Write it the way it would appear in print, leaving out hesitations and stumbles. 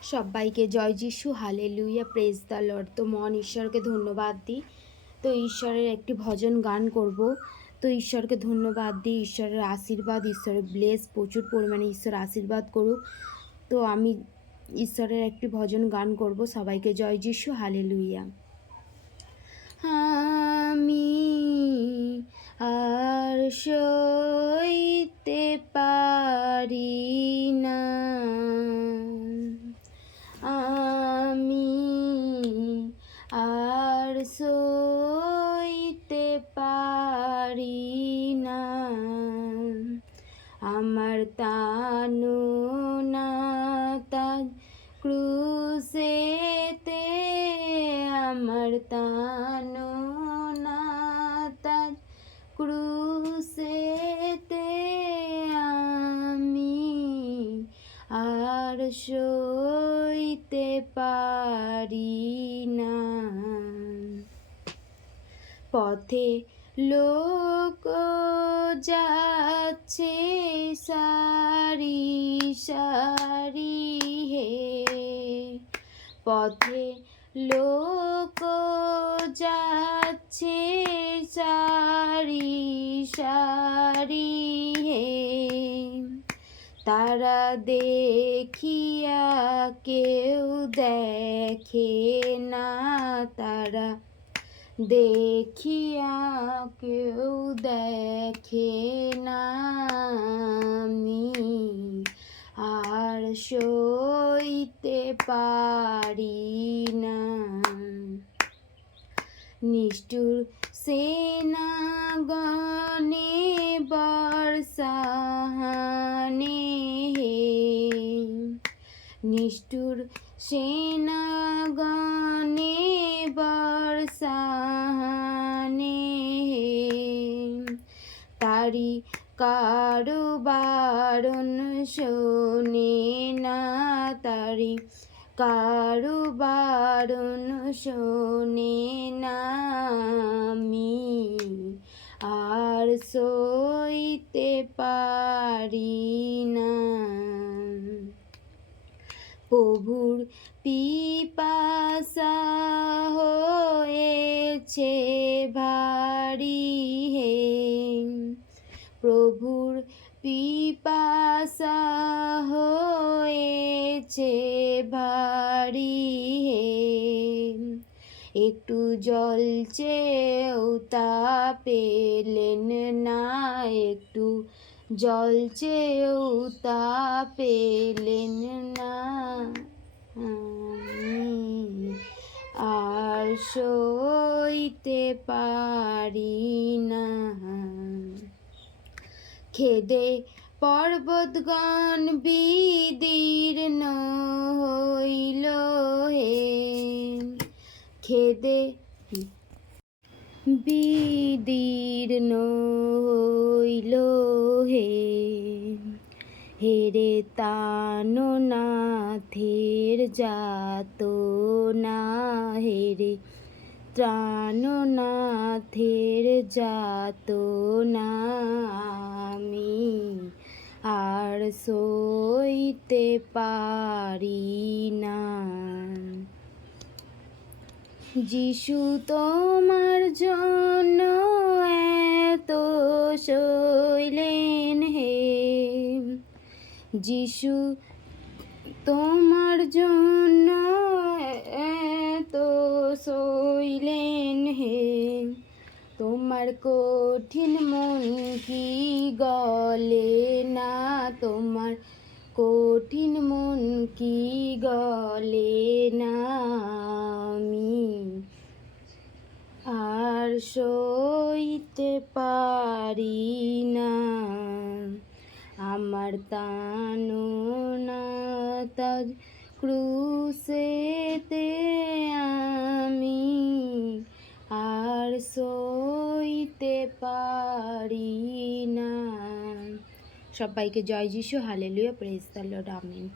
সবাইকে জয় যিশু, হালেলুয়া, প্রেজ দ্য লর্ড। তো মহান ঈশ্বরকে ধন্যবাদ দিই। তো ঈশ্বরের একটি ভজন গান করব। তো ঈশ্বরকে ধন্যবাদ দিই, ঈশ্বরের আশীর্বাদ, ঈশ্বরের ব্লেস, প্রচুর পরিমাণে ঈশ্বর আশীর্বাদ করুক। তো আমি ঈশ্বরের একটি ভজন গান করব। সবাইকে জয় যিশু, হালেলুয়া। আমি আর সইতে পারি না, আমি আর সইতে পারি না, আমার তানু না তাজ ক্রুশেতে, আমার তানু না তাজ ক্রুশেতে, আমি আর সইতে পারি না। পথে লোক যাচ্ছে সারি সারি হে, পথে লোক যাচ্ছে সারি সারি হে, তারা দেখিয়া কেউ দেখে না, তারা দেখিয়া কেউ দেখে না, আমি আর সইতে পারি না। নিষ্ঠুর সেনাগণে বর্ষাহানে হে, নিষ্ঠুর সেনাগণে বর্ষাহানে হে, তারি কারু বারণ শোনে না, তারি কারু বারণ শোনে না, আমি আর সইতে পারি না। প্রভুর পিপাসা হয়েছে ভারী হে, প্রভুর পিপাসা হয়েছে ভারী হে, একটু জল চেয়েও তা পেলেন না, একটু জল চেয়েও তা পেলেন না, আর সইতে পারি না। খেদে পর্বতগণ বিদীর্ণ হইল হে, খেদে বিদীর্ণ হইল হে, হেরে তানো নাথের যাত না, হেরে ত্রাণনাথের যাত না, আমি আর সইতে পারি না। যিশু তোমার জন্য এত সইলেন হে, যিশু তোমার জন্য এত সইলেন হে, তোমার কঠিন মন কি গলে না, তোমার কঠিন মন কি গলে না, আমি আর সইতে পারি না, আমার তানু না তাজ ক্রুশেতে, আমি আর সইতে পারি না। সবাইকে জয় যিশু, hallelujah, praise the Lord, amen.